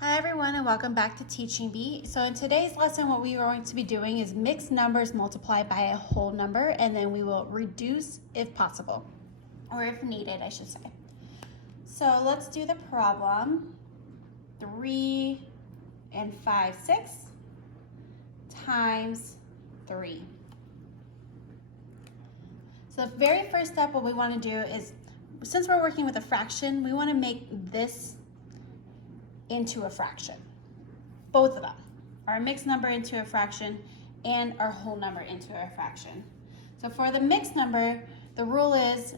Hi everyone and welcome back to Teaching Bee. So in today's lesson what we are going to be doing is mixed numbers multiplied by a whole number, and then we will reduce if possible, or if needed I should say. So let's do the problem. 3 and 5 6 times 3. So the very first step what we want to do is, since we're working with a fraction, we want to make this into a fraction. Both of them, our mixed number into a fraction and our whole number into a fraction. So for the mixed number, the rule is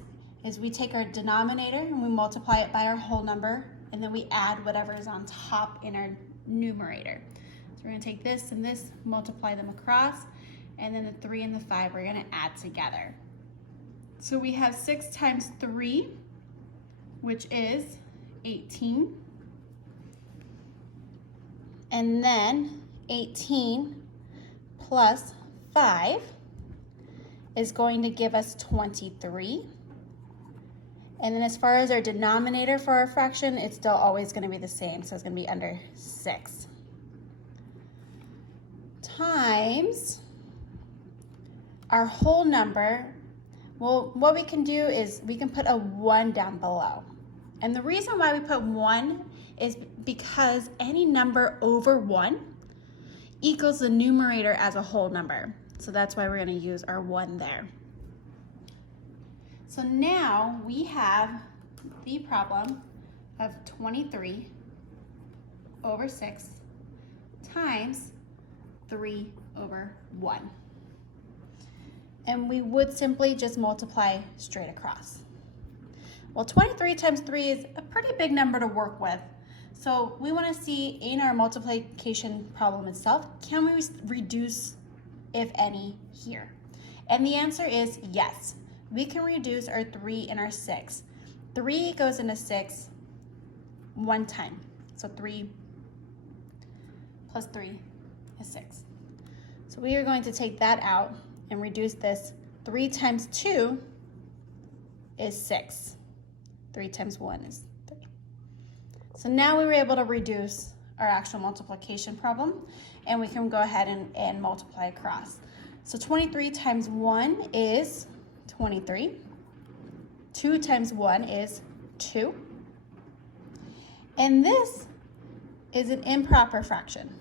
we take our denominator and we multiply it by our whole number, and then we add whatever is on top in our numerator. So we're going to take this and this, multiply them across, and then the 3 and the 5 we're going to add together. So we have 6 times 3, which is 18. And then 18 plus 5 is going to give us 23. And then as far as our denominator for our fraction, it's still always going to be the same. So it's going to be under 6. Times our whole number. Well, what we can do is we can put a 1 down below. And the reason why we put 1 is because any number over 1 equals the numerator as a whole number. So that's why we're going to use our 1 there. So now we have the problem of 23 over 6 times 3 over 1. And we would simply just multiply straight across. Well, 23 times 3 is a pretty big number to work with. So we want to see in our multiplication problem itself, can we reduce, if any, here? And the answer is yes. We can reduce our 3 and our 6. 3 goes into 6 one time. So 3 plus 3 is 6. So we are going to take that out and reduce this. 3 times 2 is 6. 3 times 1 is 3. So now we were able to reduce our actual multiplication problem, and we can go ahead and multiply across. So 23 times 1 is 23. 2 times 1 is 2. And this is an improper fraction.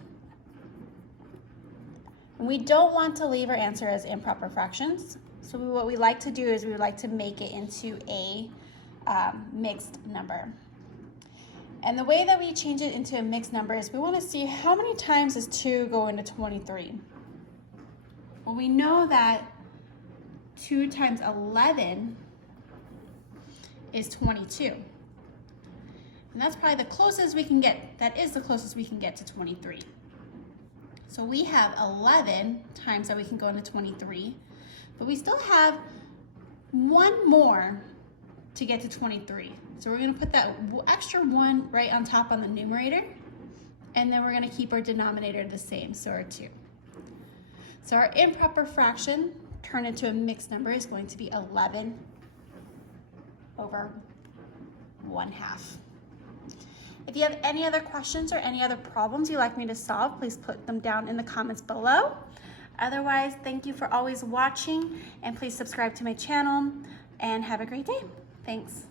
And we don't want to leave our answer as improper fractions. So what we like to do is we would like to make it into a mixed number. And the way that we change it into a mixed number is we want to see how many times does 2 go into 23. Well, we know that 2 times 11 is 22. And that's probably the closest we can get, that is the closest we can get to 23. So we have 11 times that we can go into 23, but we still have one more to get to 23. So we're going to put that extra 1 right on top on the numerator, and then we're going to keep our denominator the same, so our 2. So our improper fraction turned into a mixed number is going to be 11 over 1/2. If you have any other questions or any other problems you'd like me to solve, please put them down in the comments below. Otherwise, thank you for always watching, and please subscribe to my channel, and have a great day. Thanks.